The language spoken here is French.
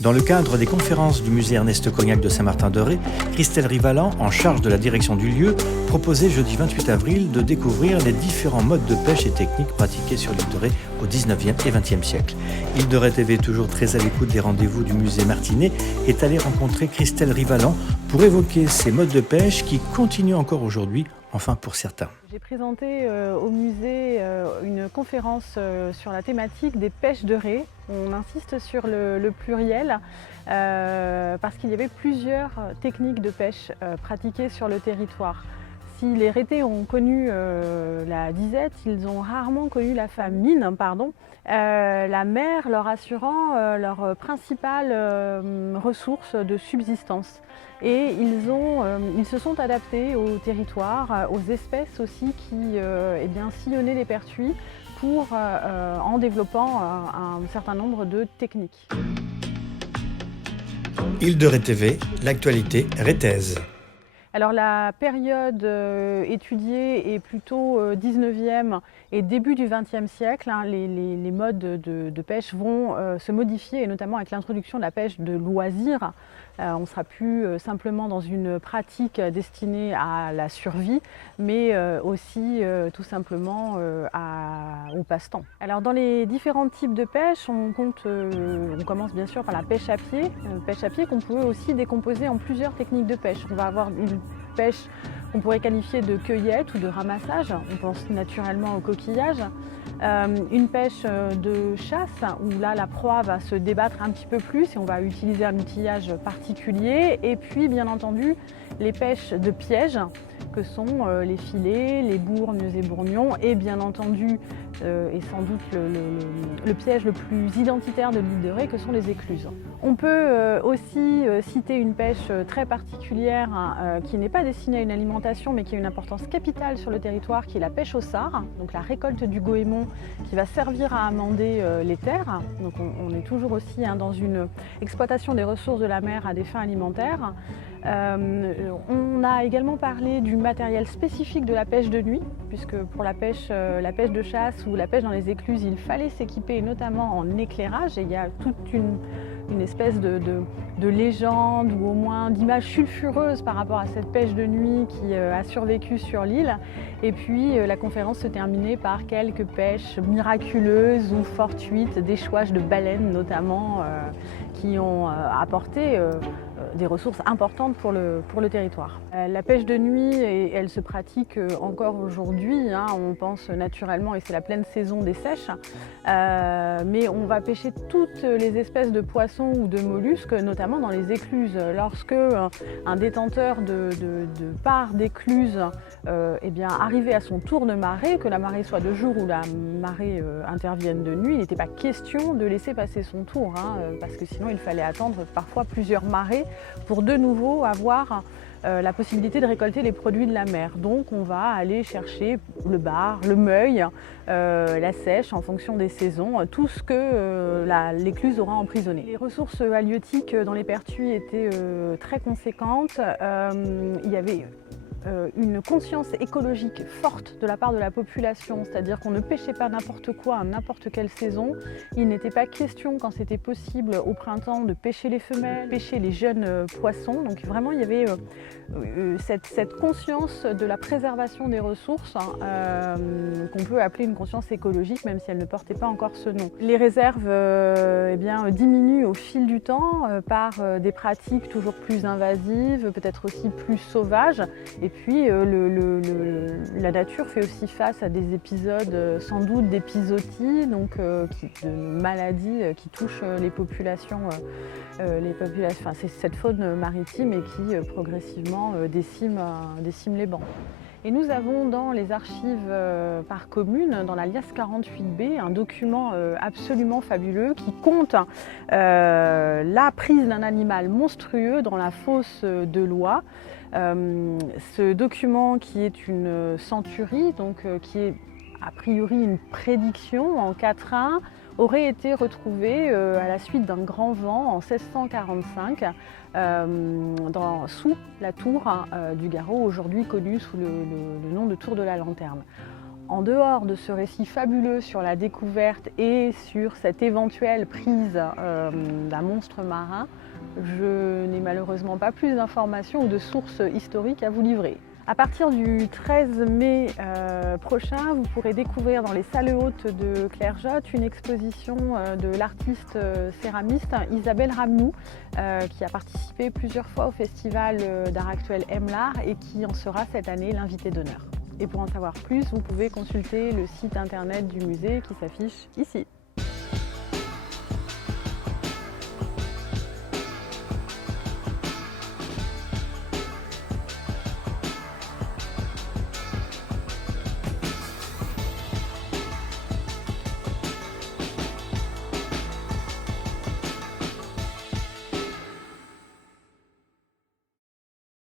Dans le cadre des conférences du musée Ernest Cognac de Saint-Martin-de-Ré, Christelle Rivalan, en charge de la direction du lieu, proposait jeudi 28 avril de découvrir les différents modes de pêche et techniques pratiqués sur l'île de Ré au 19e et 20e siècle. Île de Ré TV, toujours très à l'écoute des rendez-vous du musée Martinet, est allée rencontrer Christelle Rivalan pour évoquer ces modes de pêche qui continuent encore aujourd'hui, enfin pour certains. J'ai présenté au musée une conférence sur la thématique des pêches de Ré. On insiste sur le pluriel parce qu'il y avait plusieurs techniques de pêche pratiquées sur le territoire. Si les Rétais ont connu la disette, ils ont rarement connu la famine, la mer leur assurant leur principale ressource de subsistance. Et ils se sont adaptés au territoire, aux espèces aussi qui sillonnaient les pertuis en développant un certain nombre de techniques. Île de Ré TV, l'actualité rétaise. Alors la période étudiée est plutôt 19e et début du 20e siècle. Les modes de pêche vont se modifier, et notamment avec l'introduction de la pêche de loisir. On ne sera plus simplement dans une pratique destinée à la survie, mais aussi tout simplement au passe-temps. Alors dans les différents types de pêche, on commence bien sûr par la pêche à pied qu'on peut aussi décomposer en plusieurs techniques de pêche. On va avoir une pêche qu'on pourrait qualifier de cueillette ou de ramassage, on pense naturellement au coquillage. Une pêche de chasse où là la proie va se débattre un petit peu plus et on va utiliser un outillage particulier. Et puis bien entendu les pêches de piège que sont les filets, les bourgnes et bourgnons et bien entendu et sans doute le piège le plus identitaire de l'île de Ré que sont les écluses. On peut aussi citer une pêche très particulière qui n'est pas destinée à une alimentation mais qui a une importance capitale sur le territoire, qui est la pêche au sard, donc la récolte du goémon qui va servir à amender les terres. Donc on est toujours aussi dans une exploitation des ressources de la mer à des fins alimentaires. On a également parlé du matériel spécifique de la pêche de nuit, puisque pour la pêche de chasse ou la pêche dans les écluses, il fallait s'équiper notamment en éclairage, et il y a toute une espèce de légende ou au moins d'image sulfureuse par rapport à cette pêche de nuit qui a survécu sur l'île. Et puis la conférence se terminait par quelques pêches miraculeuses ou fortuites, d'échouages de baleines notamment, qui ont apporté des ressources importantes pour le territoire. La pêche de nuit, elle se pratique encore aujourd'hui, on pense naturellement, et c'est la pleine saison des sèches, mais on va pêcher toutes les espèces de poissons ou de mollusques, notamment dans les écluses. Lorsque un détenteur de part d'écluse arrivait à son tour de marée, que la marée soit de jour ou la marée intervienne de nuit, il n'était pas question de laisser passer son tour, parce que sinon il fallait attendre parfois plusieurs marées pour de nouveau avoir la possibilité de récolter les produits de la mer. Donc on va aller chercher le bar, le meuil, la sèche en fonction des saisons, tout ce que l'écluse aura emprisonné. Les ressources halieutiques dans les pertuis étaient très conséquentes. Il y avait une conscience écologique forte de la part de la population, c'est-à-dire qu'on ne pêchait pas n'importe quoi à n'importe quelle saison. Il n'était pas question, quand c'était possible au printemps, de pêcher les femelles, pêcher les jeunes poissons. Donc vraiment il y avait cette conscience de la préservation des ressources qu'on peut appeler une conscience écologique, même si elle ne portait pas encore ce nom. Les réserves diminuent au fil du temps par des pratiques toujours plus invasives, peut-être aussi plus sauvages. Et puis la nature fait aussi face à des épisodes sans doute d'épizootie, donc de maladies qui touchent les populations. C'est cette faune maritime et qui progressivement décime les bancs. Et nous avons dans les archives par commune, dans la Lias 48B, un document absolument fabuleux qui compte la prise d'un animal monstrueux dans la fosse de l'Oie. Ce document, qui est une centurie, donc qui est a priori une prédiction en quatrain, aurait été retrouvé à la suite d'un grand vent en 1645 sous la tour du Garrot, aujourd'hui connue sous le nom de tour de la Lanterne. En dehors de ce récit fabuleux sur la découverte et sur cette éventuelle prise d'un monstre marin, je n'ai malheureusement pas plus d'informations ou de sources historiques à vous livrer. À partir du 13 mai prochain, vous pourrez découvrir dans les salles hautes de Clairgeotte une exposition de l'artiste céramiste Isabelle Ramnou, qui a participé plusieurs fois au festival d'art actuel EMLAR et qui en sera cette année l'invité d'honneur. Et pour en savoir plus, vous pouvez consulter le site internet du musée qui s'affiche ici.